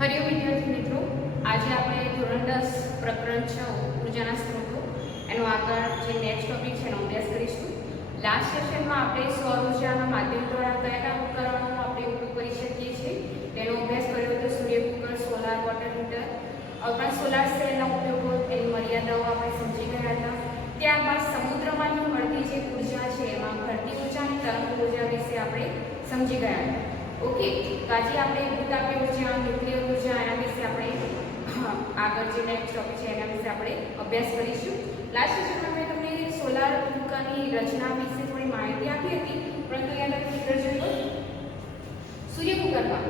હરિયો વિદ્યાર્થી મિત્રો, આજે આપણે ધોરણ 10 પ્રકરણ 6 ઉર્જાના સ્ત્રોતો એનો આગળ જે નેક્સ્ટ ટોપિક છે એનો અભ્યાસ કરીશું. લાસ્ટ સેશનમાં આપણે સૌર ઉર્જાના માધ્યમ દ્વારા કયા ઉપકરણોનો આપણે ઉપયોગ કરી શકીએ છીએ તેનો અભ્યાસ કર્યો હતો. સૂર્ય કુકર, સોલાર વોટર હીટર, ઉપરાંત સોલાર સેલના ઉપયોગો, એની મર્યાદાઓ આપણે સમજી ગયા હતા. ત્યારબાદ સમુદ્રમાંથી મળતી જે ઉર્જા છે એમાં ભરતી ઉર્જા અને તરંગ ઉર્જા વિશે આપણે સમજી ગયા હતા. ઓકે, તો આજે આપણે ભૂતાપી ઉર્જા, ન્યુક્લિયર ઉર્જા એના વિશે આપણે આગળ જે નેક્સ્ટ ટોપિક છે એના વિશે આપણે અભ્યાસ કરીશું. લાસ્ટ સેશનમાં મેં તમને સોલાર કુકરની રચના વિશે થોડી માહિતી આપી હતી, પરંતુ અહીંયા તમે ચિત્ર જોયું. સૂર્ય કુકરમાં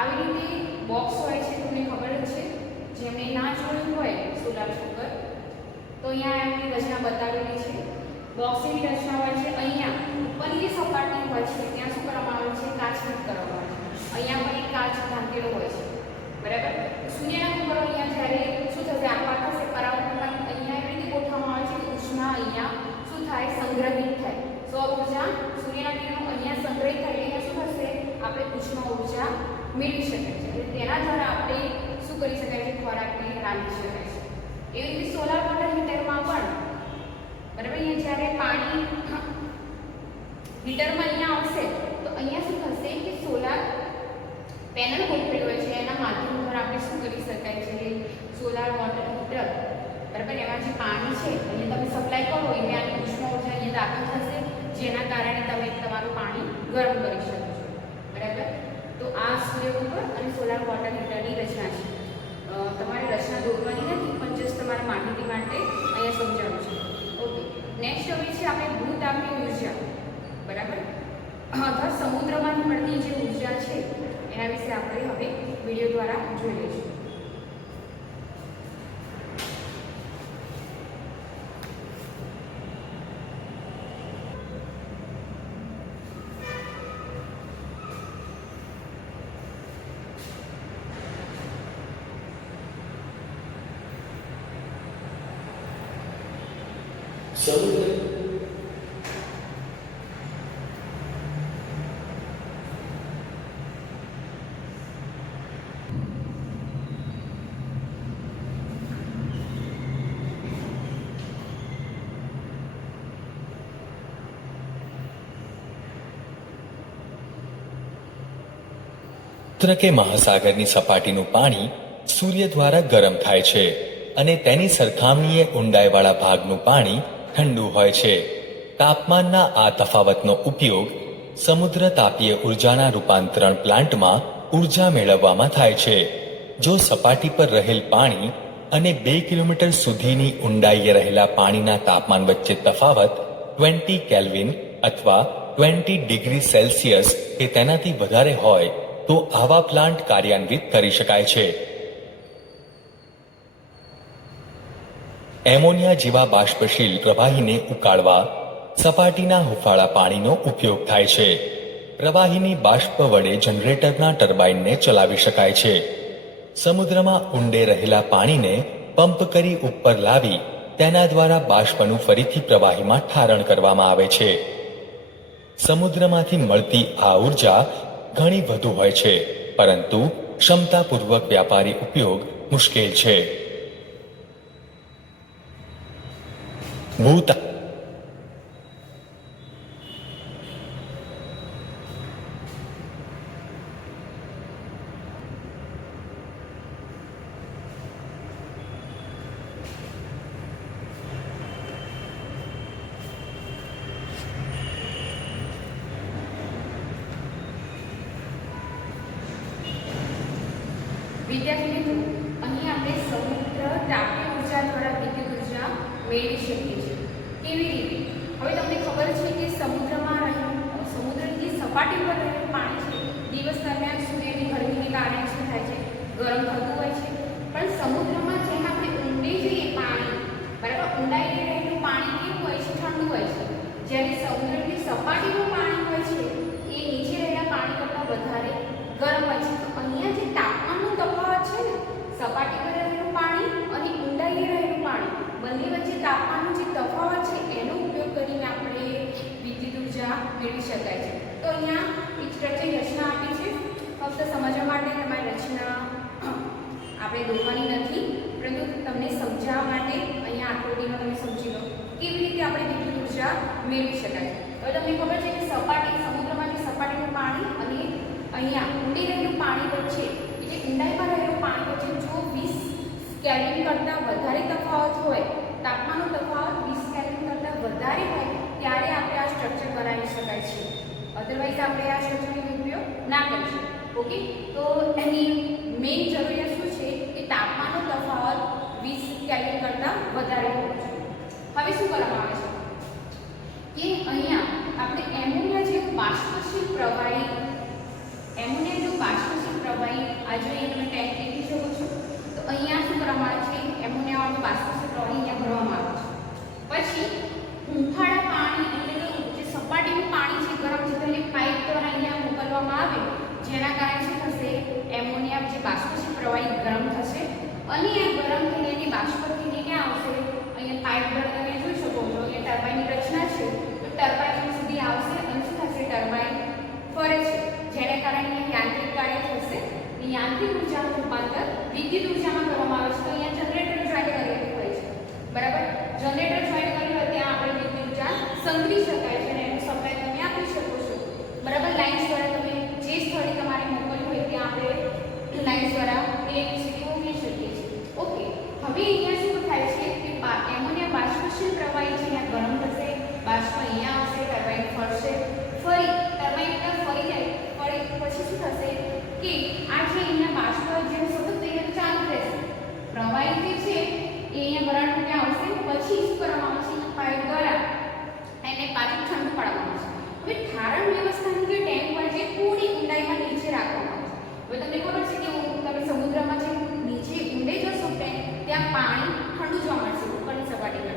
આવી રીતે બોક્સ હોય છે, તમને ખબર જ છે. જેમને ના જોયું હોય સોલાર કુકર, તો અહીંયા એમની રચના બતાવેલી છે. બોક્સની રચના હોય છે. અહીંયા ઉપરની જે સપાટી હોય છે ત્યાં શું કરવામાં આવે છે? કાચ ફિટ કરવામાં આવે છે. અહીંયા પણ એક કાચ ઢાંકેલો હોય છે, બરાબર. સૂર્યના કુકરો અહીંયા જ્યારે શું થશે? આકાર થશે, પરાવર્તનમાં અહીંયા એવી રીતે ગોઠવવામાં આવે છે કે ઉષ્મા અહીંયા શું થાય? સંગ્રહિત થાય. સૌર ઉર્જા સૂર્યના કિરણો અહીંયા સંગ્રહિત થાય, અહીંયા શું થશે? આપણે ઉષ્મા ઉર્જા મેળવી શકાય છે. એટલે તેના દ્વારા આપણે શું કરી શકાય છે? ખોરાકને રાંધી શકાય છે. એવી રીતે સોલાર વોટર હીટરમાં પણ, બરાબર, અહીંયા જ્યારે પાણી હીટરમાં અહીંયા આવશે તો અહીંયા શું થશે કે સોલાર પેનલ ગોઠવેલી હોય છે, એના માધ્યમ દ્વારા આપણે શું કરી શકાય છે? સોલાર વોટર હીટર, બરાબર, એમાં જે પાણી છે અહીંયા તમે સપ્લાય કરો એટલે આની ઉષ્મા ઉર્જા અહીંયા દાખલ થશે, જેના કારણે તમે તમારું પાણી ગરમ કરી શકો છો, બરાબર. તો આ સૂર્ય કુકર અને સોલાર વોટર હીટરની રચના છે. તમારે રચના દોરવાની નથી, પણ જસ્ટ તમારા માહિતી માટે અહીંયા સમજાવું છું. ઓકે, નેક્સ્ટ હવે છે આપણે ભૂતાપી ઉર્જા, બરાબર, અથવા સમુદ્રમાંથી મળતી જે ઉર્જા છે એના વિશે આપણે હવે વિડીયો દ્વારા જોઈ લઈશું. સમુદ્ર કે મહાસાગરની સપાટીનું પાણી સૂર્ય દ્વારા ગરમ થાય છે અને તેની સરખામણીએ ઊંડાઈવાળા ભાગનું પાણી ઠંડુ હોય છે. તાપમાનના આ તફાવતનો ઉપયોગ સમુદ્ર તાપીય ઉર્જાના રૂપાંતરણ પ્લાન્ટમાં ઉર્જા મેળવવામાં થાય છે. જો સપાટી પર રહેલ પાણી અને 2 કિલોમીટર સુધીની ઊંડાઈએ રહેલા પાણીના તાપમાન વચ્ચે તફાવત 20 કેલ્વિન અથવા 20 ડિગ્રી સેલ્સિયસ કે તેનાથી વધારે હોય તો આવા પ્લાન્ટ કાર્યાન્વિત કરી શકાય છે. એમોનિયા જેવા બાષ્પશીલ પ્રવાહીને ઉકાળવા સપાટીના હુંફાળા પાણીનો ઉપયોગ થાય છે. પ્રવાહીની બાષ્પ વડે જનરેટરના ટર્બાઇનને ચલાવી શકાય છે. સમુદ્રમાં ઊંડે રહેલા પાણીને પંપ કરી ઉપર લાવી તેના દ્વારા બાષ્પનું ફરીથી પ્રવાહીમાં ઠારણ કરવામાં આવે છે. સમુદ્રમાંથી મળતી આ ઉર્જા ઘણી વધુ હોય છે, પરંતુ ક્ષમતાપૂર્વક વ્યાપારી ઉપયોગ મુશ્કેલ છે. વિદ્યાર્થી મિત્રો, અહીં આપણે સમુદ્ર તાપીય ઉર્જા દ્વારા વિદ્યુત ઉર્જા મેળવી શકીએ છીએ. કેવી રીતે? હવે તમને ખબર છે કે સમુદ્રમાં રહેલું, સમુદ્રની સપાટી પર રહેલું પાણી છે દિવસ દરમિયાન સૂર્યની ગરમીને કારણે શું થાય છે? ગરમ થતું હોય છે. પણ સમુદ્રમાં જેમ આપણે ઊંડે જઈએ પાણી, બરાબર, ઊંડાઈએ રહેલું પાણી કેવું હોય છે? ઠંડુ હોય છે. જ્યારે સમુદ્રની સપાટીનું પાણી હોય છે એ નીચે રહેલા પાણી કરતાં વધારે ગરમ હોય છે. તો અહીંયા જે તાપમાનનો તફાવત છે ને, સપાટી પર રહેલું પાણી અને ઊંડાઈએ રહેલું પાણી બંને વચ્ચે તાપમાનનો જે તફાવત છે એનો ઉપયોગ કરીને આપણે વિદ્યુત ઉર્જા મેળવી શકાય છે. તો અહીંયા એક સ્ટ્રક્ચર રચના આપી છે, ફક્ત સમજવા માટે તમારે રચના દોરવાની નથી, પરંતુ તમને સમજાવવા માટે અહીંયા આકૃતિમાં તમે સમજી લો કેવી રીતે આપણે વિદ્યુત ઉર્જા મેળવી શકાય. હવે તમને ખબર છે કે સપાટી, સમુદ્રમાં જે સપાટીનું પાણી અને અહીંયા ઊંડી રહેલું પાણી વચ્ચે, એટલે ઊંડાઈમાં રહેલું પાણી વચ્ચે જો 20 કેલ્વિન કરતાં વધારે તફાવત હોય, તાપમાનનો તફાવત 20 કેલ્વિન કરતાં વધારે હોય, ત્યારે આપણે આ સ્ટ્રક્ચર બનાવી શકાય છે. અધરવાઇઝ આપણે આ સ્ટ્રક્ચરનો ઉપયોગ ના કરી શકીએ. ઓકે, તો એની મેઇન જરૂરિયાત શું છે કે તાપમાનનો તફાવત 20 કેલ્વિન કરતાં વધારે હોવો જોઈએ. હવે શું કરવામાં આવે છે કે અહીંયા આપણે એમોનિયા જે બાષ્પશીલ પ્રવાહી, આ જો અહીંયા તમે ટેન્ક દેખી શકો છો. તો અહીંયા શું કરવામાં આવે છે, એમોનિયાવાળું બાષ્પશીલ પ્રવાહી અહીંયા ભરવામાં આવે છે. પછી હૂંફાળા પાણી એટલે જે સપાટીનું પાણી છે ગરમ છે, તો એને પાઇપ દ્વારા અહીંયા મોકલવામાં આવે, જેના કારણે શું થશે, એમોનિયા જે બાષ્પશીલ પ્રવાહી ગરમ થશે અને આ ગરમ થઈને એની બાષ્પ થઈને ક્યાં આવશે, અહીંયા પાઇપ દ્વારા તમે જોઈ શકો છો અહીંયા ટર્બાઇનની રચના છે. તો ટર્બાઇન સુધી આવશે અને શું થશે, ટર્બાઇન ફરે છે, જેના કારણે યાંત્રિક કાર્ય થશે. યાંત્રિક ઉર્જાનું રૂપાંતર વિદ્યુત ઉર્જામાં કરવામાં આવે છે. તો અહીંયા જનરેટર જોઈન્ટ કરેલું હોય છે, બરાબર. જનરેટર જોઈન્ટ કરેલું હોય ત્યાં આપણે વિદ્યુત ઉર્જા સંગ્રહી શકાય છે અને એનું સપ્લાય તમે આપી શકો છો, બરાબર. લાઇન્સ દ્વારા તમે જે સ્થળે તમારે મોકલવું હોય ત્યાં આપણે લાઇન્સ દ્વારા ઇલેક્ટ્રિસિટી મોકલી શકીએ છીએ. ઓકે, હવે અહીંયા શું થાય છે કે એમોનિયા બાષ્પશીલ પ્રવાહી છે ત્યાં ગરમ થશે, બાષ્પ અહીંયા આવશે, ટર્બાઇન ફરશે, ફરી ટર્બાઇન અંદર ફરી જાય, ફરી પછી શું થશે કે આ જે અહીંયા બાષ્પ જે સતત અહીંયા ચાલુ રહેશે, પ્રવાહી જે છે એ અહીંયા વરાળ ક્યાં આવશે, પછી શું કરવામાં આવશે, પાઇપ દ્વારા એને પાછું ઠંડુ પાડવામાં આવશે. હવે ઠારણ વ્યવસ્થાની જે ટેન્ક હોય છે થોડી ઊંડાઈમાં નીચે રાખવામાં આવશે. હવે તમને ખબર છે કે તમે સમુદ્રમાં જે નીચે ઊંડે જશો ત્યાં પાણી ઠંડુ જોવા મળશે ઉપરની સપાટી પર.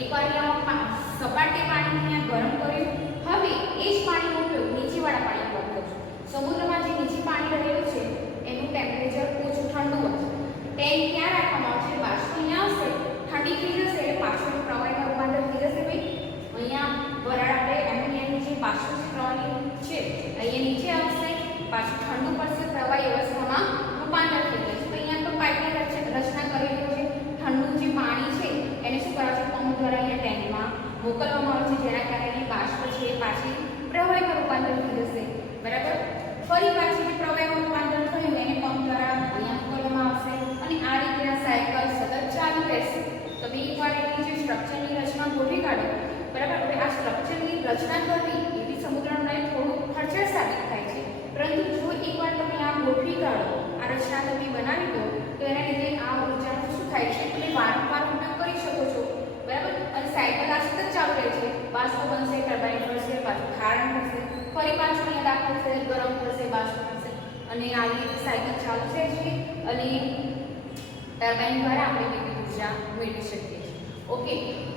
એકવાર અહીંયા સપાટી પાણી અહીંયા ગરમ કર્યું, હવે એ જ પાણીનો ઉપયોગ નીચેવાળા પાણીમાં કરશો. સમુદ્રમાં જે નીચે પાણી રહેલું છે એનું ટેમ્પરેચર ઓછું ઠંડુ હશે. ટેન્ક ક્યાં રાખવામાં આવશે, બાષ્પ અહીંયા આવશે, ઠંડી થઈ જશે એટલે પાછળ પ્રવાહીમાં રૂપાંતર થઈ જશે. ભાઈ અહીંયા વરાળ આપણે એમોનિયાની જે બાષ્પશીલ પ્રવાહી છે અહીંયા નીચે આવશે, પાછું ઠંડુ પડશે, પ્રવાહી અવસ્થામાં રૂપાંતર થઈ જશે. તો અહીંયા તો પાઇપની રચના કરેલી છે, ઠંડુ જે પાણી છે એને શું કરાશે, પંપ દ્વારા અહીંયા ટેન્કમાં મોકલવામાં આવે છે, જેના કારણે બાષ્પ છે એ પાછી પ્રવાહીમાં રૂપાંતર થઈ જશે, બરાબર. ફરી પાછી જે પ્રવાહીમાં રૂપાંતર થયું એને પંપ દ્વારા અહીંયા મોકલવામાં આવશે અને આ રીતના સાયકલ સતત ચાલુ રહેશે. તમે એકવાર એની જે સ્ટ્રક્ચરની રચના ગોઠવી કાઢો, બરાબર. હવે આ સ્ટ્રક્ચરની રચના કરવી એ બી સમુદ્રનું થોડું ખર્ચાળ સાબિત થાય છે, પરંતુ જો એકવાર તમે આ ગોઠવી કાઢો, આ રચના તમે બનાવી દો, તો એના લીધે આ ઉર્જાનો શું થાય છે, તમે વારંવાર ઉપયોગ કરી શકો છો, બરાબર. અને સાયકલ આ સતત ચાલુ રહે છે, બાષ્પ બનશે, ટર્બાઇન ફરશે, પાછું ઠારણ થશે, ફરી પાછું અહીંયા દાખલ થશે, ગરમ થશે, બાષ્પ થશે અને આવી રીતે સાયકલ ચાલુ રહે છે અને ટર્બાઇન દ્વારા આપણે વિદ્યુત ઉર્જા મેળવી શકીએ છીએ. ઓકે,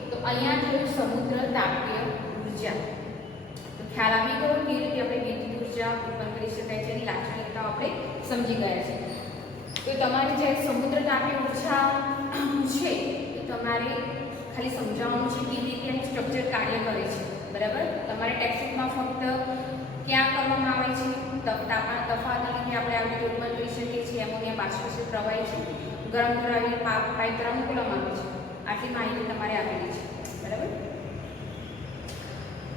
તો અહીંયા થયું સમુદ્ર તાપીય ઉર્જા. તો ખ્યાલ આવી ગયો કે રીતે આપણે વિદ્યુત ઉર્જા ઉત્પન્ન કરી શકાય છે, એની લાક્ષણિકતાઓ આપણે સમજી ગયા છે. તો તમારે જ્યારે સમુદ્ર તાપીય ઉર્જા છે તો તમારે ખાલી સમજાવવાનું છે કેવી રીતે એનું સ્ટ્રક્ચર કાર્ય કરે છે, બરાબર. તમારે ટેક્સ્ટબુકમાં ફક્ત ક્યાં કરવામાં આવે છે, તાપમાન તફાવતના લીધે આપણે આ રીતે ઉત્પન્ન કરી શકીએ છીએ, એમોનિયા બાષ્પશીલ પ્રવાહી છે, ગરમ કરાવીને પાઇપ દ્વારા મોકલવામાં આવે છે, આટલી માહિતી તમારે આપેલી છે, બરાબર.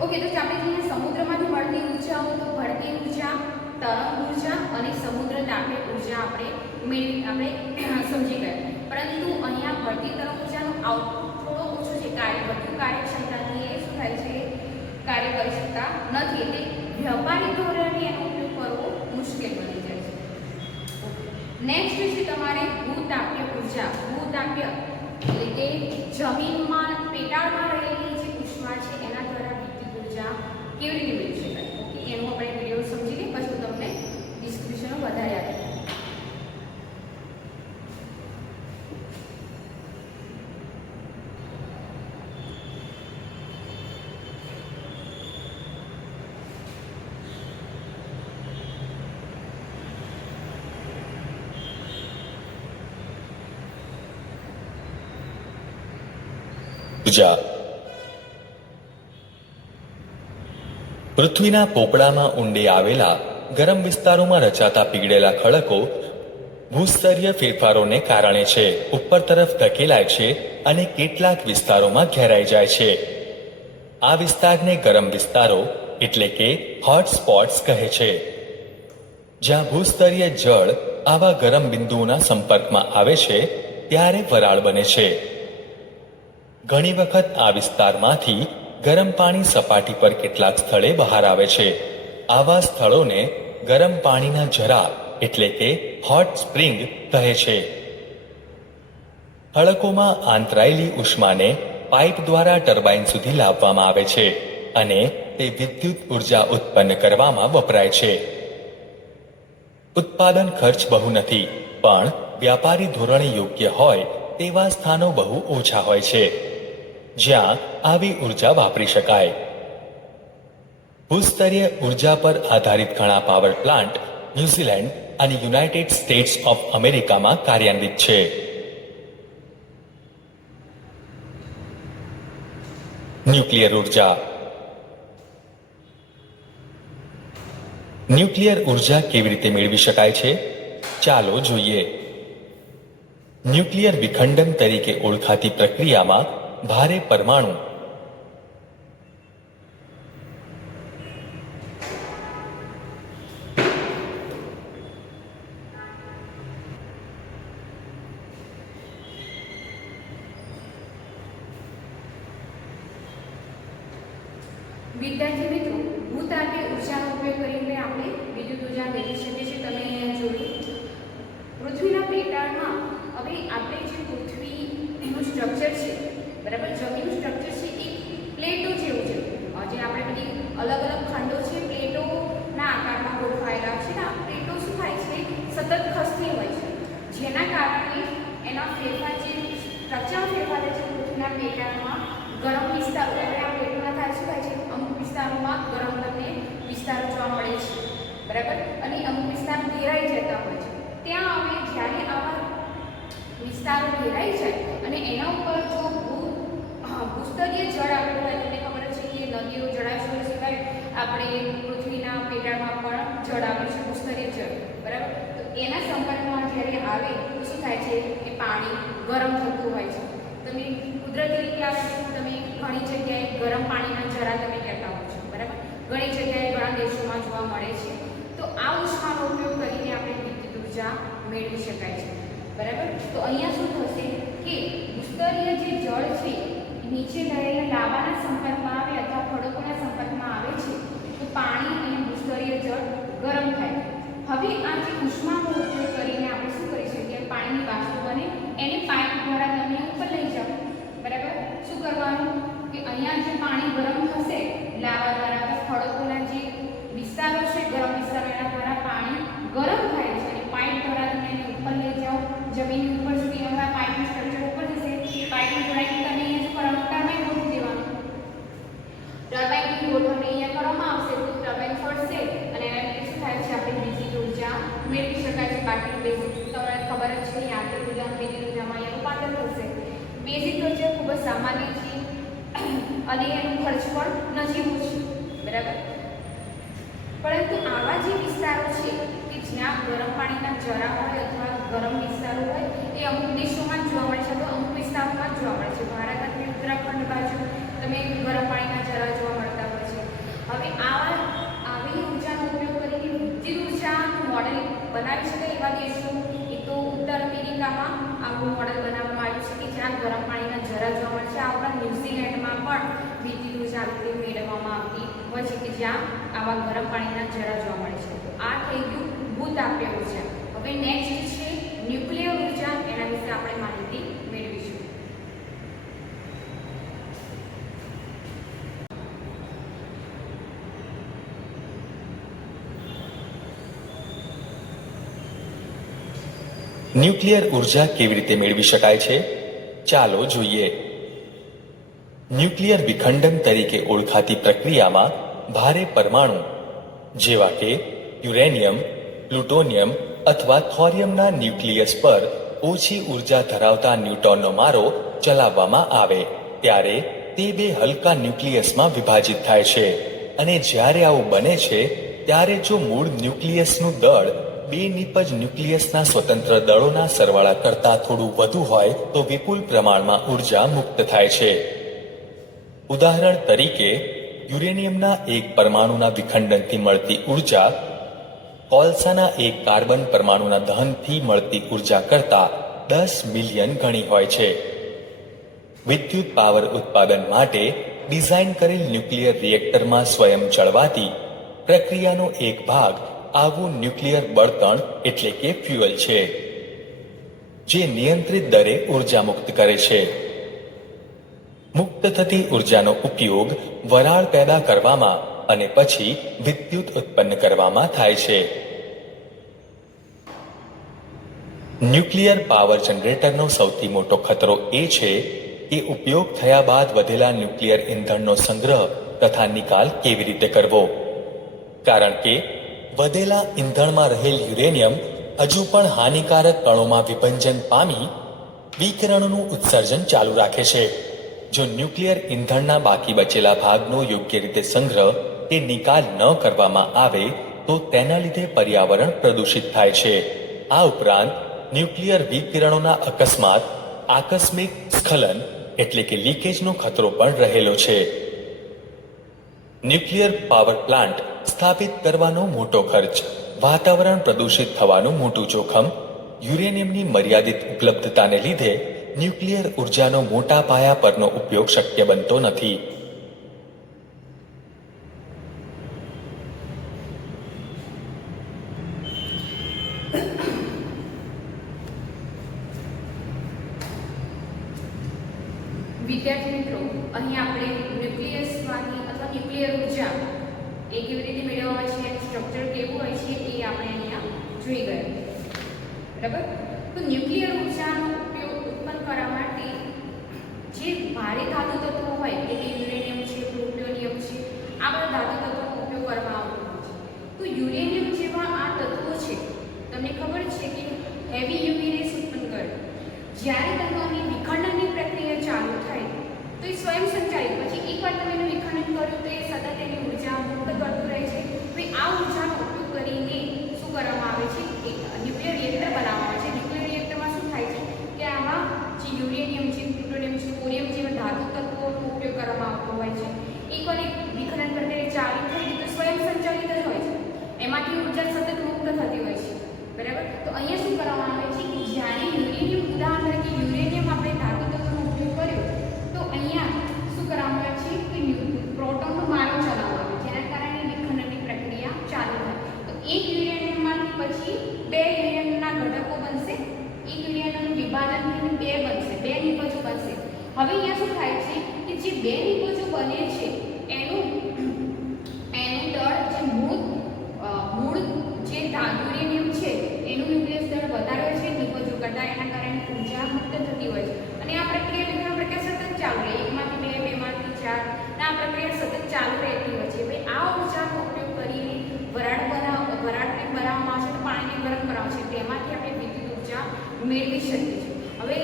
ઓકે, તો આપણે જોઈએ સમુદ્રમાંથી મળતી ઉર્જાઓ, તો ભરતી ઉર્જા, તરંગ ઉર્જા અને સમુદ્ર તાપીય ઉર્જા આપણે સમજી ગયા. પરંતુ અહીંયા ભરતી તરંગ ઉર્જાનું આઉટપુટ થોડો ઓછો છે, વધુ કાર્યક્ષમતાથી એ શું થાય છે, કાર્ય કરી શકતા નથી, એટલે વ્યાપારી ધોરણે એનો ઉપયોગ કરવો મુશ્કેલ બની જાય છે. નેક્સ્ટ છે તમારે ભૂતાપીય ઉર્જા. ભૂતાપીય એટલે કે જમીનમાં પેટાળમાં રહેલી જે ઉષ્મા છે એના દ્વારા વિદ્યુત ઉર્જા કેવી રીતે મેળવી શકાય. ઓકે, એનું આપણે વિડીયો સમજી લઈએ, પછી તમને ડિસ્ક્રિપ્શનો વધારે આપીએ. ઉર્જા. પૃથ્વીના પોપડામાં ઊંડે આવેલા ગરમ વિસ્તારોમાં રચાતા પીગળેલા ખડકો ભૂસ્તરીય ફેરફારોને કારણે છે, ઉપર તરફ ધકેલાય છે અને કેટલાક વિસ્તારોમાં ઘેરાઈ જાય છે. આ વિસ્તારને ગરમ વિસ્તારો એટલે કે હોટ સ્પોટ્સ કહે છે. જ્યાં ભૂસ્તરીય જળ આવા ગરમ બિંદુઓના સંપર્કમાં આવે છે ત્યારે વરાળ બને છે. ઘણી વખત આ વિસ્તારમાંથી ગરમ પાણી સપાટી પર કેટલાક સ્થળે બહાર આવે છે. આવા સ્થળોને ગરમ પાણીના ઝરા એટલે કે હોટ સ્પ્રિંગ કહે છે. ખડકોમાં આંતરાયેલી ઉષ્માને પાઇપ દ્વારા ટર્બાઇન સુધી લાવવામાં આવે છે અને તે વિદ્યુત ઉર્જા ઉત્પન્ન કરવામાં વપરાય છે. ઉત્પાદન ખર્ચ બહુ નથી, પણ વ્યાપારી ધોરણે યોગ્ય હોય તેવા સ્થાનો બહુ ઓછા હોય છે જ્યાં આવી ઉર્જા વાપરી શકાય. ભૂસ્તરીય ઉર્જા પર આધારિત ઘણા પાવર પ્લાન્ટ ન્યૂઝીલેન્ડ અને યુનાઇટેડ સ્ટેટ્સ ઓફ અમેરિકામાં કાર્યાન્વિત છે. ન્યુક્લિયર ઉર્જા. ન્યુક્લિયર ઉર્જા કેવી રીતે મેળવી શકાય છે? ચાલો જોઈએ. ન્યુક્લિયર વિખંડન તરીકે ઓળખાતી પ્રક્રિયામાં ભારે પરમાણુ વિદ્યાર્થી મિત્રો, ભૂતાપીય ઉર્જાનો ઉપયોગ કરીને આપણે વિદ્યુત ઉર્જા મેળવી શકીએ છીએ. તમે અહીંયા જોયું પૃથ્વીના પેટાળમાં હવે આપણે જે પૃથ્વીનું સ્ટ્રક્ચર છે, બરાબર, જમીનનું સ્ટ્રક્ચર છે એ પ્લેટો જેવું છે. જે આપણે બધી અલગ અલગ ખંડો છે પ્લેટોના આકારમાં ગોઠવાયેલા છે. આ પ્લેટો શું થાય છે, સતત ખસતી હોય છે, જેના કારણે એના ફેરફાર જે સ્ટ્રક્ચર ફેરફાર છે પૃથ્વીના પેટાળમાં ગરમ વિસ્તારો આ પ્લેટોના થાય શું થાય છે, અમુક વિસ્તારોમાં ગરમ તમને વિસ્તારો જોવા મળે છે, બરાબર, અને અમુક વિસ્તાર ઘેરાઈ જતા હોય છે. ત્યાં હવે જ્યારે આવા વિસ્તારો ઘેરાઈ જાય અને એના ઉપર જો ભૂસ્તરીય જળ આવેલું હોય, તમને ખબર છે કે નદીઓ જળાશયો સિવાય આપણે પૃથ્વીના પેટાળમાં પણ જળ આવેલું છે, ભૂસ્તરીય જળ, બરાબર. તો એના સંપર્કમાં જ્યારે આવે તો શું થાય છે કે પાણી ગરમ થતું હોય છે. તમે કુદરતી રીતે આપણે તમે ઘણી જગ્યાએ ગરમ પાણીના ઝરા તમે કહેતા હો છો, બરાબર, ઘણી જગ્યાએ ઘણા દેશોમાં જોવા મળે છે. તો આ ઉષ્માનો ઉપયોગ કરીને આપણે વિદ્યુત ઉર્જા મેળવી શકાય છે, બરાબર. તો અહીંયા શું થશે કે ભૂસ્તરીય જે જળ છે નીચે રહેલા લાવાના સંપર્કમાં આવે અથવા ખડકોના સંપર્કમાં આવે છે તો પાણી અને ભૂસ્તરીય જળ ગરમ થાય. હવે આ જે ઉષ્માનો ઉપયોગ કરીને આપણે શું કરી શકીએ, પાણીની બાષ્પ બને એને પાઇપ દ્વારા તમે ઉપર લઈ જાઓ, બરાબર. શું કરવાનું કે અહીંયા જે પાણી ગરમ થશે લાવા દ્વારા તો ખડકોના જે વિસ્તારો છે ગરમ વિસ્તારો એના દ્વારા પાણી ગરમ થાય છે અને પાઇપ દ્વારા તમે એને ઉપર લઈ જાઓ, જમીનની ઉપર સુધી. હવે પાઇપનું સ્ટ્રક્ચર ઉપર જશે, પાઇપને જોડાઈને તમે અહીંયા શું કરવાનું, ટર્બાઇન ગોઠવી દેવાનું. ટર્બાઇનની ગોઠવણી અહીંયા કરવામાં આવશે તો ટર્બાઇન ફરશે અને એના લીધે શું થાય છે, આપણે વિદ્યુત ઉર્જા મેળવી શકાય છે. બાકી બેઝિક તમને ખબર જ છે, યાંત્રિક ઉર્જા વિદ્યુત ઉર્જામાં અહીંયા રૂપાંતર થશે. બેઝિક ઉર્જા ખૂબ જ સામાન્ય છે અને એનો ખર્ચ પણ નજીવો છે, બરાબર. પરંતુ આવા જે વિસ્તારો છે કે જ્યાં ગરમ પાણીના ઝરા હોય અથવા ગરમ વિસ્તારો હોય એ અમુક દેશોમાં જ જોવા મળે છે, તો અમુક વિસ્તારોમાં જ જોવા મળે છે. ભારત અને ઉત્તરાખંડ બાજુ તમે ગરમ પાણીના ઝરા જોવા મળતા હોય છે. હવે આવી ઉર્જાનો ઉપયોગ કરીને વિદ્યુત ઉર્જાનું મોડેલ બનાવી શકાય એવા દેશો એ તો ઉત્તર અમેરિકામાં આવું મોડેલ બનાવવામાં આવ્યું છે કે જ્યાં ગરમ પાણીના ઝરા જોવા મળે છે. આ ઉપરાંત ન્યૂઝીલેન્ડમાં પણ વિદ્યુત ઉર્જા મેળવવામાં આવતી હોય છે કે જ્યાં આવા ગરમ પાણીના ઝરા જોવા મળે છે. તો આ થઈ ગયું ભૂતાપીય ઉર્જા. હવે નેક્સ્ટ છે ન્યુક્લિયર ઉર્જા, એના વિશે આપણે માહિતી મેળવીશું. ન્યુક્લિયર ઉર્જા કેવી રીતે મેળવી શકાય છે? ચાલો જોઈએ. ન્યુક્લિયર વિખંડન તરીકે ઓળખાતી પ્રક્રિયામાં ભારે પરમાણુ જેવા કે યુરેનિયમ, પ્લુટોનિયમ અથવા થોરિયમના ન્યુક્લિયસ પર ઓછી ઉર્જા ધરાવતા ન્યુટ્રોનનો મારો ચલાવવામાં આવે ત્યારે તે બે હલકા ન્યુક્લિયસમાં વિભાજિત થાય છે અને જ્યારે આવું બને છે ત્યારે જો મૂળ ન્યુક્લિયસનું દળ બે નિપજ ન્યુક્લિયસના સ્વતંત્ર દળોના સરવાળા કરતાં થોડું વધુ હોય તો વિપુલ પ્રમાણમાં ઉર્જા મુક્ત થાય છે. ઉદાહરણ તરીકે યુરેનિયમના એક પરમાણુના વિખંડનથી મળતી ઉર્જા કોલસાના એક કાર્બન પરમાણુના દહનથી મળતી ઉર્જા કરતાં 10 મિલિયન ગણી હોય છે. વિદ્યુત પાવર ઉત્પાદન માટે ડિઝાઇન કરેલ ન્યુક્લિયર રિએક્ટરમાં સ્વયં ચળવાતી પ્રક્રિયાનો એક ભાગ આવું ન્યુક્લિયર બળતણ એટલે કે ફ્યુઅલ છે, જે નિયંત્રિત દરે ઉર્જા મુક્ત કરે છે. મુક્ત થતી ઉર્જાનો ઉપયોગ વરાળ પેદા કરવામાં અને પછી વિદ્યુત ઉત્પન્ન કરવામાં થાય છે. ન્યુક્લિયર પાવર જનરેટરનો સૌથી મોટો ખતરો એ છે કે ઉપયોગ થયા બાદ વધેલા ન્યુક્લિયર ઇંધણનો સંગ્રહ તથા નિકાલ કેવી રીતે કરવો, કારણ કે વધેલા ઇંધણમાં રહેલ યુરેનિયમ હજુ પણ હાનિકારક કણોમાં વિભંજન પામી વિકિરણોનું ઉત્સર્જન ચાલુ રાખે છે. જો ન્યુક્લિયર ઇંધણના બાકી બચેલા ભાગનો યોગ્ય રીતે સંગ્રહ કે નિકાલ ન કરવામાં આવે તો તેના લીધે પર્યાવરણ પ્રદૂષિત થાય છે. આ ઉપરાંત ન્યુક્લિયર વિકિરણોના અકસ્માત આકસ્મિક સ્ખલન એટલે કે લીકેજનો ખતરો પણ રહેલો છે. ન્યુક્લિયર પાવર પ્લાન્ટ સ્થાપિત કરવાનો મોટો ખર્ચ, વાતાવરણ પ્રદૂષિત થવાનું મોટું જોખમ, યુરેનિયમની મર્યાદિત ઉપલબ્ધતાને લીધે ન્યુક્લિયર ઉર્જાનો મોટા પાયા પરનો ઉપયોગ શક્ય બનતો નથી. વિદ્યાર્થી મિત્રો, અહીં આપણે ન્યુક્લિયસમાંથી અથવા ન્યુક્લિયર ઉર્જા એ કેવી રીતે મેળવવામાં છે, એનું સ્ટ્રક્ચર કેવું હોય છે એ આપણે અહીંયા જોઈ ગયા. બરાબર? તો ન્યુક્લિયર ઉર્જાનો ઉપયોગ ઉત્પન્ન કરવા માટે જે ભારે ધાતુ તત્વો હોય એટલે કે યુરેનિયમ છે, પ્લુટોનિયમ છે, આ બધા ધાતુ તત્વોનો ઉપયોગ કરવામાં આવતો હોય છે. તો યુરેનિયમ જેવા આ તત્વો છે, તમને ખબર છે કે હેવી યુવી રેસ ઉત્પન્ન કરે. જ્યારે તમારી વિખંડનની પ્રક્રિયા ચાલુ થાય તો એ સ્વયં સંચાલિત, પછી એકવાર તમે એનું વિખંડન કર્યું તો એ સતત એની ઉર્જા મુક્ત કરતું રહે છે. પછી આ ઉર્જાનો ઉપયોગ કરીને શું કરવામાં આવે છે, એક ન્યુક્લિયર રિએક્ટર બનાવવામાં આવે છે. ન્યુક્લિયર રિએક્ટરમાં શું થાય છે કે આમાં જે યુરેનિયમ છે, પ્લુટોનિયમ છે, કોરિયમ જેવા ધાતુ તત્વોનો ઉપયોગ કરવામાં આવતો હોય છે. એકવાર એક વિખંડન પ્રક્રિયા ચાલુ થઈ તો સ્વયં સંચાલિત જ હોય છે, એમાંથી ઉર્જા સતત મુક્ત થતી હોય છે. બરાબર? તો અહીંયા શું કરવામાં આવે છે કે જ્યારે યુરેનિયમ, ઉદાહરણ તરીકે યુરેનિયમ આપણે ધાતુ તત્વોનો ઉપયોગ કર્યો તો અહીંયા શું કરવામાં આવે છે કે પ્રોટોનનો મારો ચલાવવામાં આવે, જેના કારણે વિખંડનની પ્રક્રિયા ચાલુ થાય. તો એક યુરેનિયમમાંથી પછી બે યુરેનિયમના ઘટકો બનશે, એક યુરેનિયમનું વિભાજન થઈને બે બનશે, બે નિપજો બનશે. હવે અહીંયા શું થાય છે કે જે બે નિપજો બને છે એનું દળ જે મૂળ જે યુરેનિયમ છે એનું ન્યુક્લિયસ દળ વધારે હોય છે નિપજો કરતાં, એના કારણે ઉર્જા મુક્ત થતી હોય છે. અને આ પ્રક્રિયા સતત ચાલુ રહે, એકમાંથી બે, બેમાંથી ચાર, અને આ પ્રક્રિયા સતત ચાલુ રહેતી હોય છે. ભાઈ આ ઉર્જાનો ઉપયોગ કરીને વરાળ બનાવવામાં આવશે તો પાણીને ગરમ કરાવશે, તેમાંથી આપણે વિદ્યુત ઉર્જા મેળવી શકીએ છીએ. હવે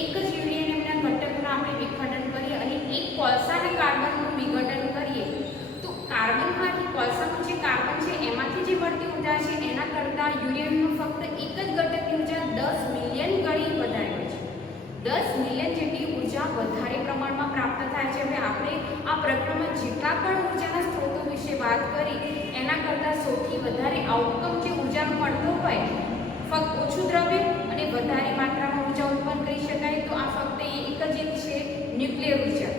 એક જ યુરેનિયમના ઘટકનું આપણે વિખંડન કરીએ અને એક કોલસાના કાર્બનનું વિઘટન કરીએ તો કાર્બનમાંથી, કોલસાનું જે કાર્બન છે એમાંથી જે મળતી ઉર્જા છે એના કરતાં યુરેનિયમનું ફક્ત એક જ ઘટકની ઉર્જા 10 મિલિયન ગણી વધારે હોય છે. 10 મિલિયન જેટલી ઉર્જા વધારે પ્રમાણમાં પ્રાપ્ત થાય છે. હવે આપણે આ પ્રકરણમાં જેટલા પણ ઉર્જાના સ્ત્રોતો વિશે વાત કરી એના કરતાં સૌથી વધારે આઉટકમ જે ઉર્જાનો મળતો હોય, ફક્ત ઓછું દ્રવ્ય અને વધારે માત્રામાં ઉર્જા ઉત્પન્ન કરી શકાય તો આ ફક્ત એક જ છે ન્યુક્લિયર ઉર્જા.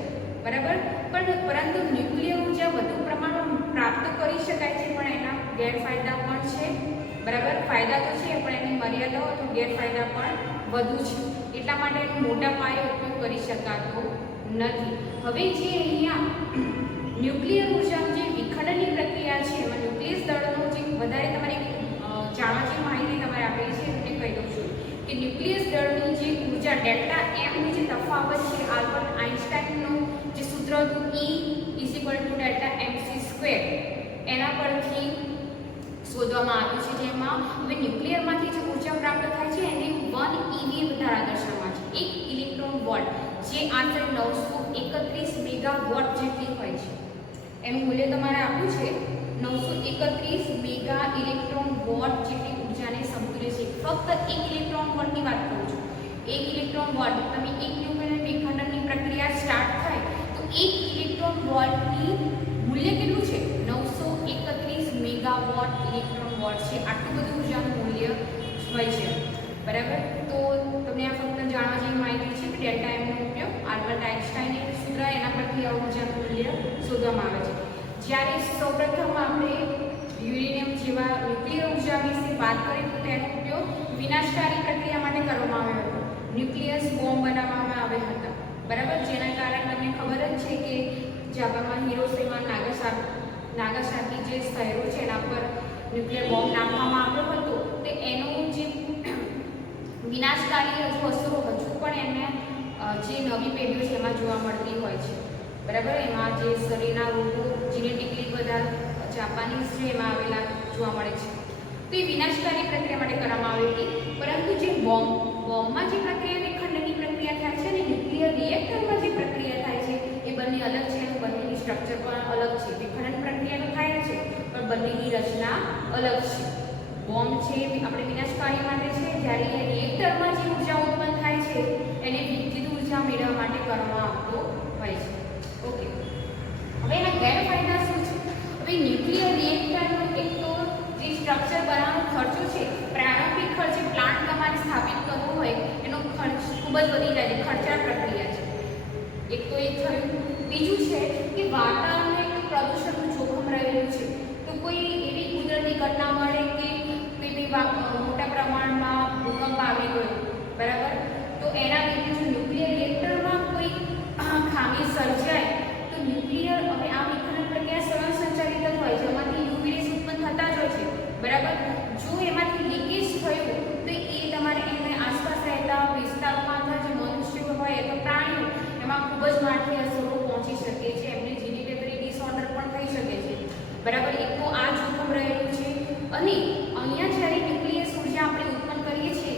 બરાબર? પરંતુ ન્યુક્લિયર ઉર્જા વધુ પ્રમાણમાં પ્રાપ્ત કરી શકાય છે, પણ એના ગેરફાયદા પણ છે. બરાબર? ફાયદા તો છે પણ એની મર્યાદાઓ તો ગેરફાયદા પણ વધુ છે. એટલા માટે એનો મોટા પાયે ઉપયોગ કરી શકાતો નથી. હવે જે અહીંયા ન્યુક્લિયર ઉર્જાનું જે વિખંડનની પ્રક્રિયા છે એમાં ન્યુક્લિયસ દળનો જે વધારે તમારે જાણવા જેવી માહિતી તમારે આપેલી છે એને કહી દઉં છું કે ન્યુક્લિયસ દળની જે ઉર્જા ડેલ્ટા એમની જે તફાવત છે, આલ્બર્ટ આઇન્સ્ટાઈનનું જે સૂત્ર હતું E = Δ mc², એના પરથી શોધવામાં આવ્યું છે. જેમાં હવે ન્યુક્લિયરમાંથી જે ઉર્જા પ્રાપ્ત થાય છે એને 1 eV દ્વારા દર્શાવવામાં છે. 1 ઇલેક્ટ્રોન વોલ્ટ જે આશરે 931 મેગાવોટ જેટલી હોય છે. એનું મૂલ્ય તમારે આપ્યું છે 931 મેગા ઇલેક્ટ્રોન વોટ જેટલી ઉર્જાને ન્યુક્લિયસ છે. ફક્ત એક ઇલેક્ટ્રોન વોલ્ટની વાત કરું છું. એક ઇલેક્ટ્રોન વોલ્ટ, તમે એક ન્યુક્લિયર વિખંડનની પ્રક્રિયા સ્ટાર્ટ થાય તો એક ઇલેક્ટ્રોન વોલ્ટની મૂલ્ય કેટલું છે? 931 મેગાવોટ ઇલેક્ટ્રોન વોલ્ટ છે. આટલું બધું ઉર્જાનું મૂલ્ય હોય છે. બરાબર. તો તમને આ ફક્ત જાણવા જેવી માહિતી છે કે ડેલ્ટા એમનો ઉપયોગ આલ્બર્ટ આઇન્સ્ટાઈને સૂત્ર એના પરથી આ ઉર્જાનું મૂલ્ય શોધવામાં આવે છે. જ્યારે સૌપ્રથમ આપણે યુરેનિયમ જેવા ન્યુક્લિયર ઉર્જા વિશે વાત કરી તો તેનો ઉપયોગ વિનાશકારી પ્રક્રિયા માટે કરવામાં આવ્યો હતો. ન્યુક્લિયસ બોમ્બ બનાવવામાં આવ્યા હતા. બરાબર. જેના કારણે તમને ખબર જ છે કે જાપાનમાં હિરોશિમા નાગાસાકી જે શહેરો છે એના પર ન્યુક્લિયર બોમ્બ નાખવામાં આવ્યો હતો. તો એનો જે વિનાશકારી અસરો હજુ પણ એને જે નવી પેઢીઓ છે એમાં જોવા મળતી હોય છે. બરાબર. એમાં જે શરીરના રોગો જીનેટિકલી બધા જાપાનીઝ છે એમાં આવેલા જોવા મળે છે. તો એ વિનાશકારી પ્રક્રિયા માટે કરવામાં આવી હતી. પરંતુ જે બોમ્બમાં જે પ્રક્રિયા વિખંડનની પ્રક્રિયા થાય છે અને ન્યુક્લિયર રિએક્ટરમાં જે પ્રક્રિયા થાય છે એ બંને અલગ છે અને બંનેની સ્ટ્રક્ચર પણ અલગ છે. વિખંડન પ્રક્રિયા તો થાય છે પણ બંનેની રચના અલગ છે. બોમ્બ છે આપણે વિનાશકારી માટે છે, જ્યારે રિએક્ટરમાં જે ઉર્જા ઉત્પન્ન થાય છે એને વિદ્યુત ઉર્જા મેળવવા માટે કરવામાં આવતો હોય છે. ઓકે. હવે એના ગેરફાયદા શું છે? હવે ન્યુક્લિયર રિએક્ટરનો એક તો જે સ્ટ્રક્ચર બનાવવાનો ખર્ચો છે, પ્રારંભિક ખર્ચે પ્લાન્ટ તમારે સ્થાપિત કરવો હોય એનો ખર્ચ ખૂબ જ વધી જાય છે. ખર્ચાળ પ્રક્રિયા છે. એક તો એ થયું. બીજું છે કે વાતાવરણમાં એક પ્રદૂષણનું જોખમ રહેલું છે. તો કોઈ એવી કુદરતી ઘટના મળે કે મોટા પ્રમાણમાં ભૂકંપ આવી ગયો, બરાબર, તો એના લીધે જો ન્યુક્લિયર રિએક્ટરમાં કોઈ ખામી સર્જાય તો ન્યુક્લિયર હવે આ વિખંડન પ્રક્રિયા સ્વયંસંચાલિત જ હોય છે. એમાંથી યુવી રેસ ઉત્પન્ન થતા જ હોય છે. બરાબર. જો એમાંથી લીકેજ થયું તો એ તમારે એને આસપાસ રહેતા વિસ્તારોમાં અથવા જે મનુષ્યો હોય અથવા પ્રાણીઓ એમાં ખૂબ જ માઠી અસરો પહોંચી શકે છે. એમને જીનેટરી ડિસઓર્ડર પણ થઈ શકે છે. બરાબર. એક તો આ જોખમ રહેલું છે. અને અહીંયા જ્યારે ન્યુક્લિયસ ઉર્જા આપણે ઉત્પન્ન કરીએ છીએ,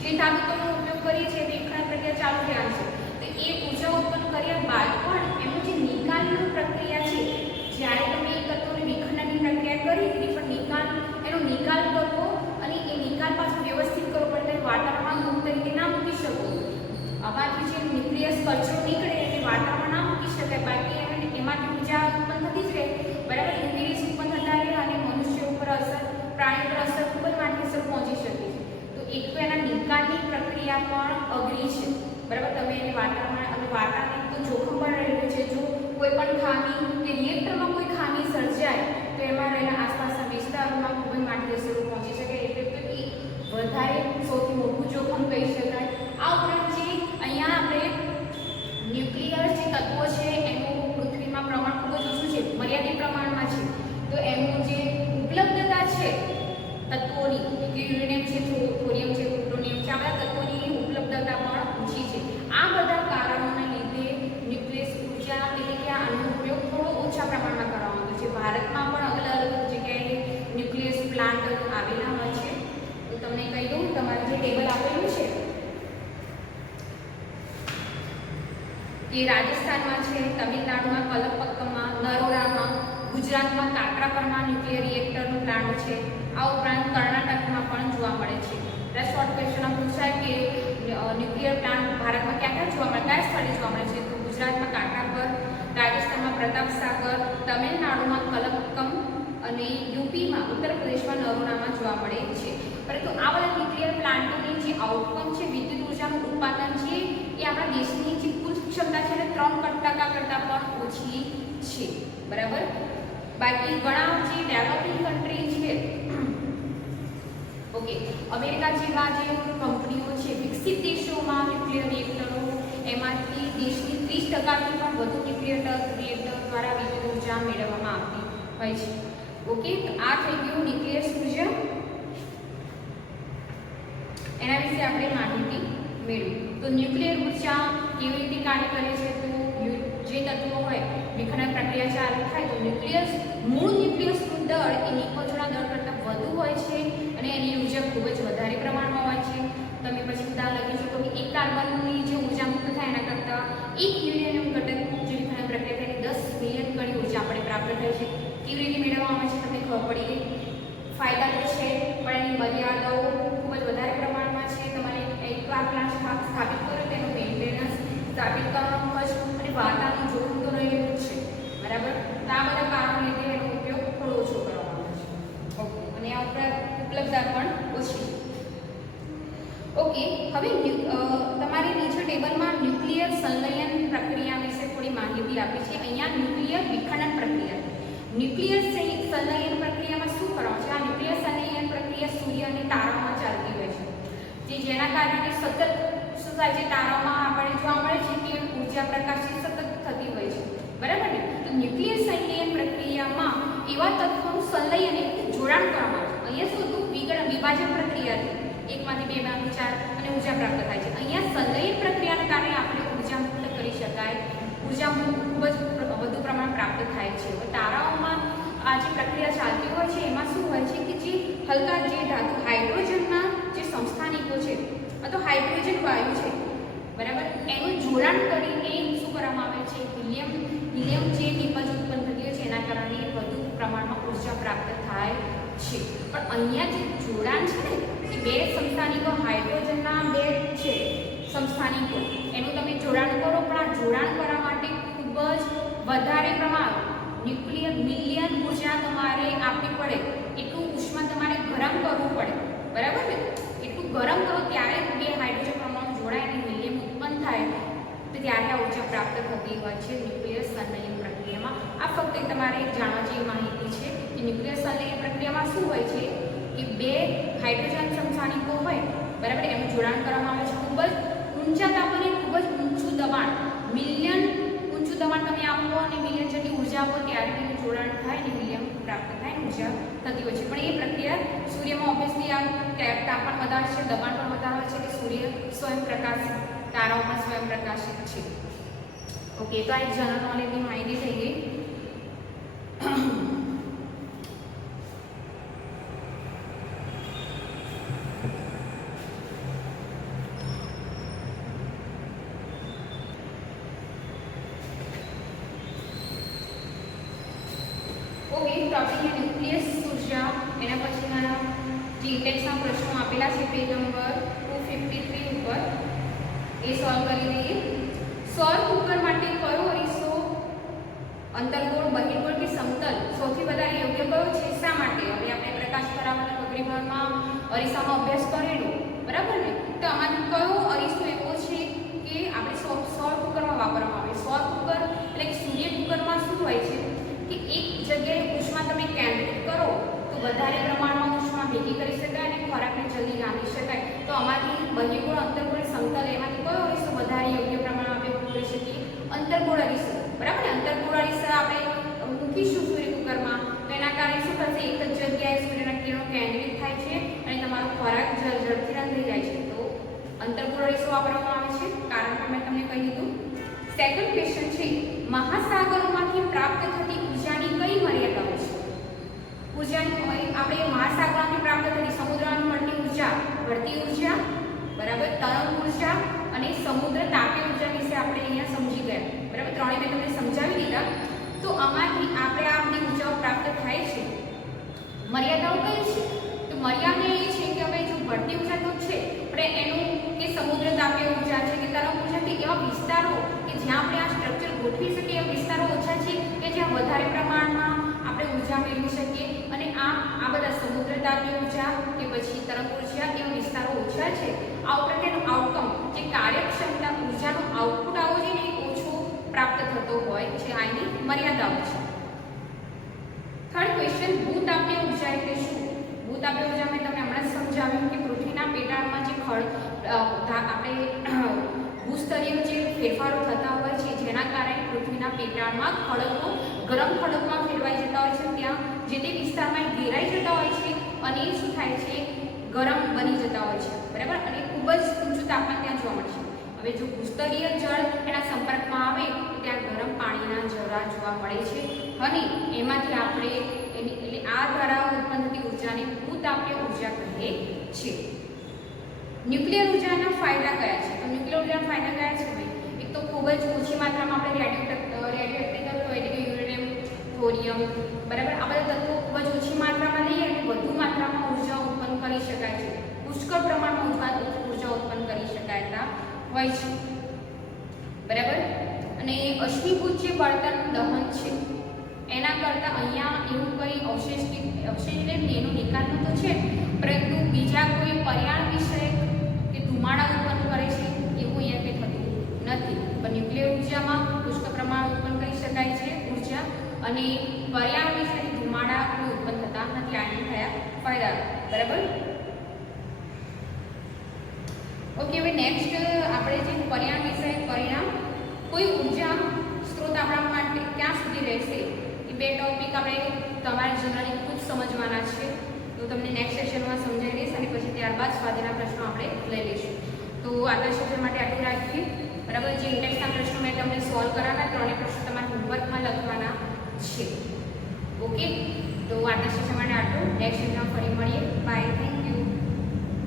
જે ધાતુનો ઉપયોગ કરીએ છીએ તે વિખંડન પ્રક્રિયા ચાલુ રહ્યા છે. તો એ ઉર્જા ઉત્પન્ન કર્યા બાદ પણ એનું જે નિકાલની પ્રક્રિયા છે, જ્યારે તમે એક તત્વોની વિખંડનની પ્રક્રિયા કરી દીધી પણ એનો નિકાલ કરવો અને એ નિકાલ પાછો વ્યવસ્થિત કરવો પડે. વાતાવરણમાં મુક્ત રીતે ના મૂકી શકો. આમાંથી જે ન્યુક્લિયસ કચરો નીકળે એને વાતાવરણમાં ના મૂકી શકાય. બાકી એમાંથી ઉર્જા ઉત્પન્ન થતી જ રહે. બરાબર. યુવી રેસ ઉત્પન્ન થતા રહે અને મનુષ્ય ઉપર અસર, પ્રાણી પર અસર, ખૂબ જ માઠી અસર પહોંચી શકે છે. તો એક તો એના નિકાલની પ્રક્રિયા પણ અઘરી છે. બરાબર. તમે એને વાતાવરણ તો જોખમ પણ રહેલું છે. જો કોઈ પણ ખામી કે રિએક્ટરમાં કોઈ ખામી સર્જાય તો એમાં રહેલા આસપાસના વિસ્તારોમાં ખૂબ જ માઠી અસરો પહોંચી શકે. એટલે તો એ વધારે સૌથી મોટું જોખમ કહી શકાય. આ ઉપરાંત જે અહીંયા આપણે ન્યુક્લિયર જે તત્વો છે એનું પૃથ્વીમાં પ્રમાણ ખૂબ જ ઓછું છે, મર્યાદિત પ્રમાણમાં છે. તો એનું જે ઉપલબ્ધતા છે તત્વોની, કે યુરેનિયમ છે, થોરિયમ છે, પ્લુટોનિયમ છે, આ બધા તત્વોની ઉપલબ્ધતા પણ ઓછી છે. આ બધા કારણોના લીધે ન્યુક્લિયસ ઉર્જા એટલે કે આનો ઉપયોગ થોડો ઓછા પ્રમાણમાં કરવામાં આવે છે. ભારતમાં પણ અલગ અલગ જગ્યાએ ન્યુક્લિયસ પ્લાન્ટ આવેલા હોય છે. તો તમને કહી દઉં, તમારે જે ટેબલ આપેલું છે કે રાજસ્થાનમાં છે, તમિલનાડુમાં કલપક્કમમાં, નરોડામાં, ગુજરાતમાં કાકરાપરમાં ન્યુક્લિયર રિએક્ટરનું પ્લાન્ટ છે. આ ઉપરાંત કર્ણાટકમાં પણ જોવા મળે છે. શોર્ટ ક્વેશ્ચનમાં પૂછાય કે ન્યુક્લિયર પ્લાન્ટ ભારતમાં ક્યાં ક્યાં જોવા મળે, કયા સ્થળે જોવા મળે છે? તો ગુજરાતમાં કાકરાપર, રાજસ્થાનમાં પ્રતાપસાગર, તમિલનાડુમાં કલપક્કમ અને યુપીમાં, ઉત્તર પ્રદેશમાં નરોડામાં જોવા મળે છે. પરંતુ આ બધા ન્યુક્લિયર પ્લાન્ટોની જે આઉટકમ છે, વિદ્યુત ઉર્જાનું ઉત્પાદન છે, એ આપણા દેશની જે કુલ ક્ષમતા છે એને 3% કરતાં પણ ઓછી છે. બરાબર. બાકી ઘણા જે ડેવલપિંગ કન્ટ્રી છે, ઓકે, અમેરિકા જેવા જે કંપનીઓ છે, વિકસિત દેશોમાં ન્યુક્લિયર રિએક્ટરો એમાંથી દેશની 30%થી પણ વધુ ન્યુક્લિયર રિએક્ટર દ્વારા વિદ્યુત ઉર્જા મેળવવામાં આવતી હોય છે. ઓકે. તો આ થઈ ગયું ન્યુક્લિયર ઉર્જા. એના વિશે આપણે માહિતી મેળવી. તો ન્યુક્લિયર ઉર્જા કેવી રીતે કાર્ય કરે છે? તો જે તત્વો હોય વિખંડન પ્રક્રિયા ચાલુ થાય તો મૂળ ન્યુક્લિયસનું દળ એ નિપજોના દળ કરતાં વધુ હોય છે અને એની ઉર્જા ખૂબ જ વધારે પ્રમાણમાં હોય છે. તમે પછી ઉદાહરણ લખી શકો કે એક કાર્બનની જે ઉર્જા મુક્ત થાય એના કરતાં એક યુરેનિયમ ઘટકનું જે વિખંડન પ્રક્રિયા થાય 10 મિલિયન ગણી ઉર્જા આપણે પ્રાપ્ત થાય છે. કેવી રીતે મેળવવામાં આવે છે તમને ખબર પડી ગઈ. ફાયદા તો છે પણ એની મર્યાદાઓ ખૂબ વધારે પ્રમાણમાં છે. તમારે એકવાર પ્લાન્ટ સ્થાપિત કરો તેનું મેન્ટેનન્સ, સ્થાપિત કરવાનો ખર્ચ અને વાતાવરણ જોવું તો રહેલું જ છે. બરાબર, તો આ બધા કારણો લીધે એનો ઉપયોગ થોડો ઓછો કરવામાં આવે છે. ઓકે, અને આ ઉપલબ્ધતા પણ ઓછી. ઓકે, હવે તમારી નીચે ટેબલમાં ન્યુક્લિયર સંલયન પ્રક્રિયા વિશે થોડી માહિતી આપી છે. અહીંયા ન્યુક્લિયર વિખંડન પ્રક્રિયા. ન્યુક્લિયર સંલયન પ્રક્રિયામાં શું કરવાનું છે? આ ન્યુક્લિયર સંલયન પ્રક્રિયા સૂર્ય અને તારાઓમાં ચાલતી હોય છે, જેના કારણે સતત શું થાય છે? તારાઓમાં આપણે જોવા મળે છે કે ઉર્જા પ્રકાશિત સતત થતી હોય છે. બરાબર ને? તો ન્યુક્લિયર સંલયન પ્રક્રિયામાં એવા તત્વોનું સંલયન એટલે જોડાણ કરવામાં આવે છે. અહીંયા શું હતું? વિભાજન પ્રક્રિયા, એકમાંથી બે માંથી ચાર અને ઉર્જા પ્રાપ્ત થાય છે. અહીંયા સંલયન પ્રક્રિયાને કારણે આપણે ઉર્જા મુક્ત કરી શકાય, ઉર્જા ખૂબ જ વધુ પ્રમાણ પ્રાપ્ત થાય છે. તારાઓમાં આ જે પ્રક્રિયા ચાલતી હોય છે એમાં શું હોય છે કે જે હલકા જે ધાતુ હાઇડ્રોજનના જે સંસ્થાનિકો છે અથવા હાઇડ્રોજન વાયુ છે, બરાબર, એનું જોડાણ કરીને શું કરવામાં આવે છે? હિલિયમ જે નિપજ ઉત્પન્ન થતી હોય છે એના કારણે વધુ પ્રમાણમાં ઉર્જા પ્રાપ્ત થાય છે. પણ અહીંયા જે જોડાણ છે ને એ બે સંસ્થાનિકો હાઇડ્રોજનના બે છે સંસ્થાનિકો, એનું તમે જોડાણ કરો, પણ આ જોડાણ કરવા માટે ખૂબ જ વધારે પ્રમાણ ન્યુક્લિયર મિલિયન ઉર્જા તમારે આપવી પડે. એટલું ઉષ્મા તમારે ગરમ કરવું પડે. બરાબર ને? એટલું ગરમ કરો ત્યારે બે હાઇડ્રોજન પરમાણુ જોડાય અને હિલિયમ ઉત્પન્ન થાય, તો ત્યારે આ ઉર્જા પ્રાપ્ત થતી હોય છે ન્યુક્લિયર સંલયન પ્રક્રિયામાં. આ ફક્ત તમારે જાણવા જેવી માહિતી છે કે ન્યુક્લિયર સંલયન પ્રક્રિયામાં શું હોય છે કે બે હાઇડ્રોજન સંસ્થાનિકો હોય, બરાબર, એનું જોડાણ કરવામાં આવે છે. ખૂબ જ ઊંચા તાપમાને ખૂબ જ ઊંચું દબાણ, મિલિયન ઊંચું દબાણ તમે આપો અને મિલિયન જેટલી ઉર્જા આપો ત્યારે તેનું જોડાણ થાય અને હિલિયમ પ્રાપ્ત થાય, ઉર્જા થતી હોય છે. પણ એ પ્રક્રિયા સૂર્યમાં ઓબ્વિયસલી આ તાપમાન વધારે છે, દબાણ પણ વધારે છે કે સૂર્ય સ્વયં પ્રકાશિત, તારાઓમાં સ્વયં પ્રકાશિત છે. ઓકે, તો આ એક જનરલ નોલેજની માહિતી થઈ ગઈ. ઓકે, તો આપણે ન્યુક્લિયસ ઉર્જા, એના પછીના જે ઇન્ડેક્સના પ્રશ્નો આપેલા છે પેજ નંબર 253 ઉપર, એ સોલ્વ કરી દઈએ. સૌર કુકર માટે કયો અરીસો અંતર્ગોળ, બહિર્ગોળ કે સમતલ સૌથી વધારે યોગ્ય કયો છે? શા માટે? હવે આપણે પ્રકાશ કરાવવાના વગેરેમાં અરીસાનો અભ્યાસ કરેલો, બરાબર ને? તો આમાંથી કયો અરીસો એવો છે કે આપણે સૌર કુકરમાં વાપરવામાં આવે? સૌર કુકર એટલે કે સૂર્ય કુકરમાં શું હોય છે કે એક જગ્યાએ ઉષ્મા તમે કેન્દ્રિત કરો તો વધારે પ્રમાણમાં ઉષ્મા ભેગી કરી શકાય અને ખોરાકને જલ્દી રાંધી શકાય. તો આમાંથી બહિર્ગોળ, અંતર્ગોળ, સમતલ એમાંથી કયો અરીસો વધારે યોગ્ય પ્રમાણમાં આપણે કરી શકીએ? અંતર્ગોળ અરીસો, બરાબર ને? અંતર્ગોળ અરીસો આપણે મૂકીશું સૂર્ય કુકરમાં તો એના કારણે શું થશે? એક જ જગ્યાએ સૂર્યના કિરણો કેન્દ્રિત થાય છે અને તમારો ખોરાક ઝડપથી રાંધાઈ જાય છે. તો અંતર્ગોળ અરીસો વાપરવામાં આવે છે, કારણ પણ મેં તમને કહી દીધું. સેકન્ડ ક્વેશ્ચન છે, મહાસાગરોમાંથી પ્રાપ્ત થતી ઉર્જાની કઈ મર્યાદાઓ છે? ઉર્જાની આપણે મહાસાગરોમાંથી પ્રાપ્ત થતી સમુદ્રમાં મળતી ઉર્જા, ભરતી ઉર્જા, બરાબર, તરંગ ઉર્જા અને સમુદ્ર તાપીય ઉર્જા વિશે આપણે અહીંયા સમજી ગયા. બરાબર, ત્રણેય મેં તમને સમજાવી દીધા. તો આમાંથી આપણે આ બધી ઉર્જાઓ પ્રાપ્ત થાય છે. મર્યાદાઓ કઈ છે? તો મર્યાદા એ છે કે હવે જો ભરતી ઉર્જા તો છે, પણ એનું કે સમુદ્ર તાપીય ઉર્જા છે કે તરંગ ઉર્જા છે, એવા વિસ્તારો કે જ્યાં આપણે આ સ્ટ્રક્ચર ગોઠવી શકીએ એવા વિસ્તારો ઓછા છે કે જ્યાં વધારે પ્રમાણમાં આપણે ઉર્જા મેળવી શકીએ. અને આ બધા સમુદ્ર તાપીય ઉર્જા કે પછી તરંગ ઉર્જા એવા વિસ્તારો ઓછા છે. આ ઉપરાંત એનું આઉટકમ જે કાર્યક્ષમતા ઉર્જાનો આઉટપુટ આવો છે ને ઓછો પ્રાપ્ત થતો હોય છે. આ એની મર્યાદાઓ છે. થર્ડ ક્વેશ્ચન, ભૂતાપીય ઉર્જા એટલે શું? ભૂતાપીય ઉર્જા મેં તમને હમણાં જ સમજાવ્યું કે પૃથ્વીના પેટાળમાં જે આપણે ભૂસ્તરીય જે ફેરફારો થતા હોય છે જેના કારણે પૃથ્વીના પેટાળમાં ખડકો ગરમ ખડકમાં ફેરવાઈ જતા હોય છે, ત્યાં જે તે વિસ્તારમાં ઘેરાઈ જતા હોય છે અને શું થાય છે? ગરમ બની જતા હોય છે, બરાબર, અને ખૂબ જ ઊંચું તાપમાન ત્યાં જોવા મળશે. હવે જો ભૂસ્તરીય જળ એના સંપર્કમાં આવે તો ત્યાં ગરમ પાણીના ઝરા જોવા મળે છે અને એમાંથી આપણે એટલે આ દ્વારા ઉત્પન્ન થતી ઉર્જાને ભૂતાપીય ઉર્જા કહે છે. ન્યુક્લિયર ઉર્જાના ફાયદા કયા છે? તો ન્યુક્લિયર ઉર્જાના ફાયદા કયા છે ભાઈ? એક તો ખૂબ જ ઓછી માત્રામાં આપણે રેડિયોએક્ટિવ તત્વો એટલે કે યુરેનિયમ, થોરિયમ, બરાબર, આ બધા તત્વો ખૂબ જ ઓછી માત્રામાં લઈએ અને વધુ માત્રામાં ઉર્જા ઉત્પન્ન કરી શકાય છે. પુષ્કળ પ્રમાણમાં ઉર્જા ઉત્પન્ન કરી શકાતા હોય છે, બરાબર. અને અશ્મિભૂત જે બળતણ દહન છે એના કરતાં અહીંયા એવું કંઈ અવશેષ એટલે એનો નિકાલનું તો છે, પરંતુ બીજા કોઈ પર્યાવરણ વિષયક કે ધુમાડા ઉત્પન્ન કરે છે એવું અહીંયા કંઈ થતું નથી. પણ ન્યુક્લિયર ઉર્જામાં પુષ્કળ પ્રમાણ ઉત્પન્ન કરી શકાય છે ઉર્જા, અને પર્યાવરણ વિષયક ધુમાડા કોઈ ઉત્પન્ન થતા નથી. આની થયા ફાયદા, બરાબર. ઓકે, હવે નેક્સ્ટ આપણે જે પર્યાવરણ વિષયક પરિણામ, કોઈ ઉર્જા સ્ત્રોત આપણા માટે ક્યાં સુધી રહેશે, એ બે ટોપિક આપણે તમારે જનરલી ખુદ સમજવાના છે. તો તમને નેક્સ્ટ સેશનમાં સમજાવી દઈશ, અને પછી ત્યારબાદ સ્વાધ્યાયના પ્રશ્નો આપણે લઈ લઈશું. તો આજના સેશન માટે આટલું રાખીએ, બરાબર. જે ઇન્ડેક્સના પ્રશ્નો મેં તમને સોલ્વ કરાવવાના, ત્રણેય પ્રશ્નો તમારા હોમવર્કમાં લખવાના છે. ઓકે, તો આજના સેશન માટે આટલું. નેક્સ્ટ સેશનમાં ફરી મળીએ. બાય.